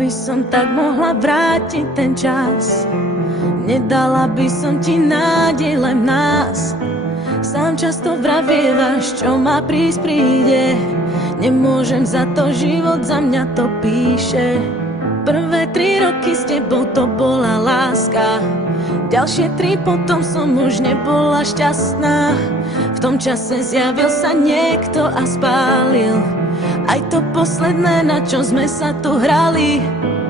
by som tak mohla vrátiť ten čas. Nedala by som ti nádej len v nás. Sám často vravievaš, čo má prísť príde. Nemôžem za to, život za mňa to píše. Prvé 3 roky s tebou to bola láska. Ďalšie 3 potom som už nebola šťastná. V tom čase zjavil sa niekto a spálil aj to posledné, na čo sme sa tu hrali.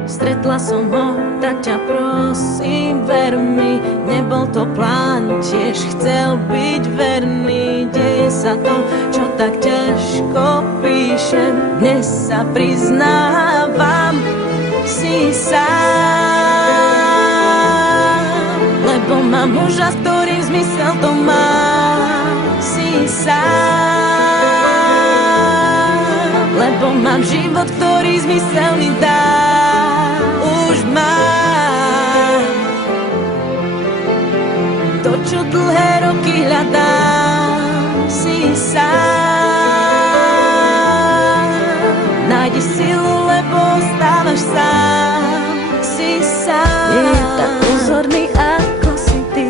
Stretla som ho, tak ťa prosím, ver mi, nebol to plán, tiež chcel byť verný. Deje sa to, čo tak ťažko píšem. Dnes sa priznávam, si sám, lebo mám muža, s ktorým zmysel to má. Si sám, lebo mám život, ktorý zmysel mi dá. Už mám to, čo dlhé roky hľadám. Si sám, nájdi silu, lebo ostávaš sám. Si sám, nie je tak pozorný, ako si ty.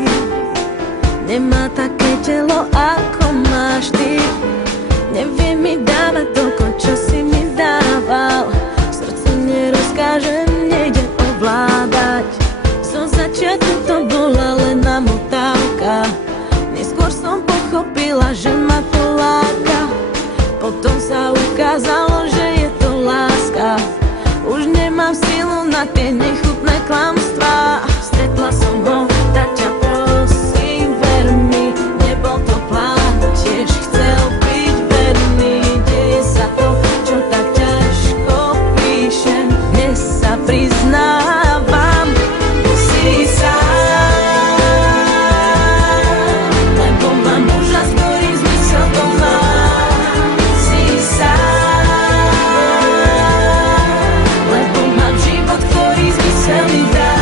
Nemá také telo, ako máš ty. Nevie mi dávať toľko, čo si mi dával. Srdcu nerozkážem, nejde ovládať. Zo začiatku to bola len namotávka. Neskôr som pochopila, že ma to láka. Potom sa ukázalo, že je to láska. Už nemám silu na tie nechutné klamstvá. Stretla som ho, tak ťa prosím, ver mi, nebol to plán, tiež chcel byť verný. Deje sa to, čo tak ťažko píšem. Dnes sa priznávam, si sám, lebo mám muža, s ktorým zmysel to má. Si sám, lebo mám život, ktorý zmysel mi dá.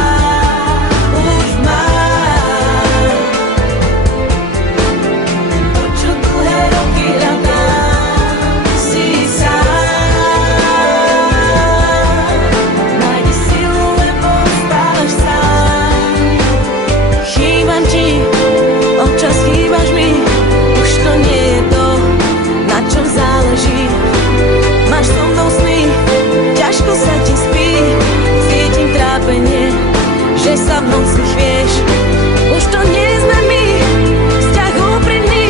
Už mám to, čo dlhé roky hľadám. Si sám, nájdi silu, lebo ostávaš sám. Chýbam ti, občas chýbaš mi, už to nie je to, na čom záleží. Máš so mnou sny, ťažko sa ti spí, cítim trápenie, že sa v noci chvieš. Už to nie sme my, vzťah úprimný,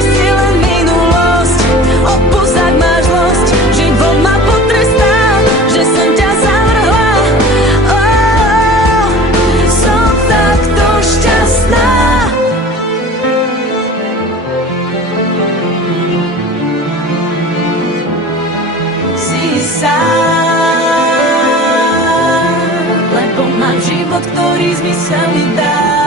si len minulosť. Odpusť, ak máš zlosť, život ma potrestal, že som ťa zavrhla. Som takto šťastná. Si sám, lebo mám život, ktorý zmysel mi dá.